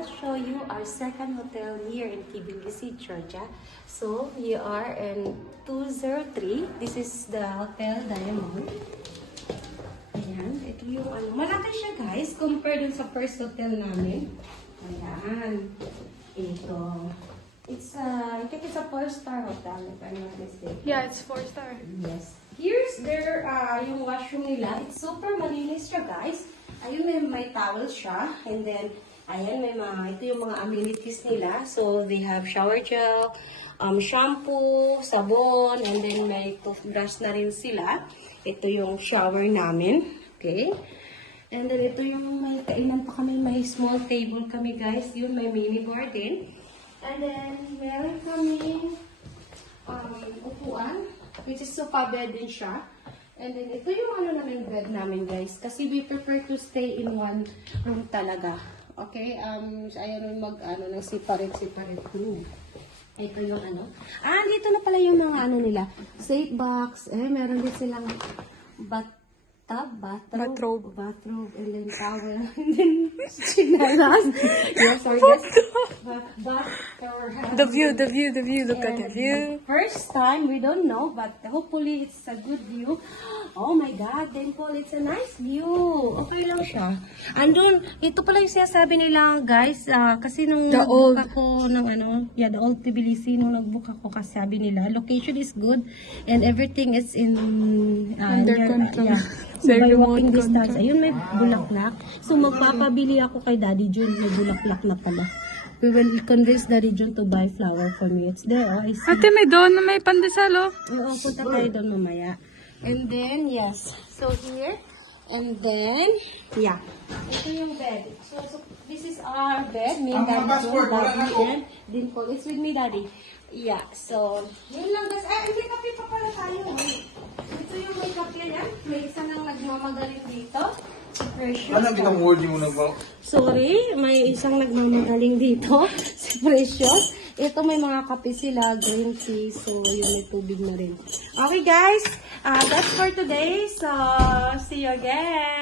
will show you our second hotel here in Tbilisi, Georgia. So, we are in 203. This is the Hotel Diamond. Ayan, ito yung ano. Malaki siya guys, compared dun sa first hotel namin. Ayan. Ito. It's I think it's a 4-star hotel if I'm not mistaken. Yeah, it's 4-star. Yes. Here's their yung washroom nila. It's super malinis siya guys. Ayun, may towel siya. And then, ayan, ito yung mga amenities nila. So, they have shower gel, shampoo, sabon, and then may toothbrush na rin sila. Ito yung shower namin. Okay? And then, ito yung may kainan pa kami. May small table kami, guys. Yun, may mini bar din. And then, meron kami upuan, which is sofa bed din siya. And then, ito yung ano namin bed namin, guys. Kasi we prefer to stay in one room talaga. Okay? Ayaw nun ng separate room. Ito yung ano. Dito na pala yung mga ano nila. Safe box. Meron din silang bathrobe, and then towel, and then chinalas. Yes, sorry, guys. The view, look at the view. First time, we don't know, but hopefully it's a good view. Oh my God, Dimple, it's a nice view. Okay lang siya. Andun, ito pala yung sinasabi nila, guys, kasi nung nag-book ako ng the old Tbilisi, nung nag-book ako, kasi sabi nila, location is good, and everything is in under control. Yeah. So, by walking distance, ayun, may bulaklak. So, magpapabili ako kay Daddy Jun, may bulaklak na pala. We will convince Daddy Jun to buy flower for me. It's there, I see. Ate, may doon na may pandesal, oh. Oo, punta tayo doon mamaya. And then, yes. So, here. And then, yeah. Ito yung bed. So this is our bed. Me and Daddy and Dimple. It's with me, Daddy. Yeah. So, yun lang. Hindi kape pa pala tayo. Ito yung may kape yan. May isa nang nagmamagaling dito. Si Precious. Ano pinamuli mo na ba? Sorry. May isang nagmamagaling dito. Si Precious. Ito may mga kape sila. Green tea. So, yun may tubig na rin. Okay, guys. That's for today. So, see you again.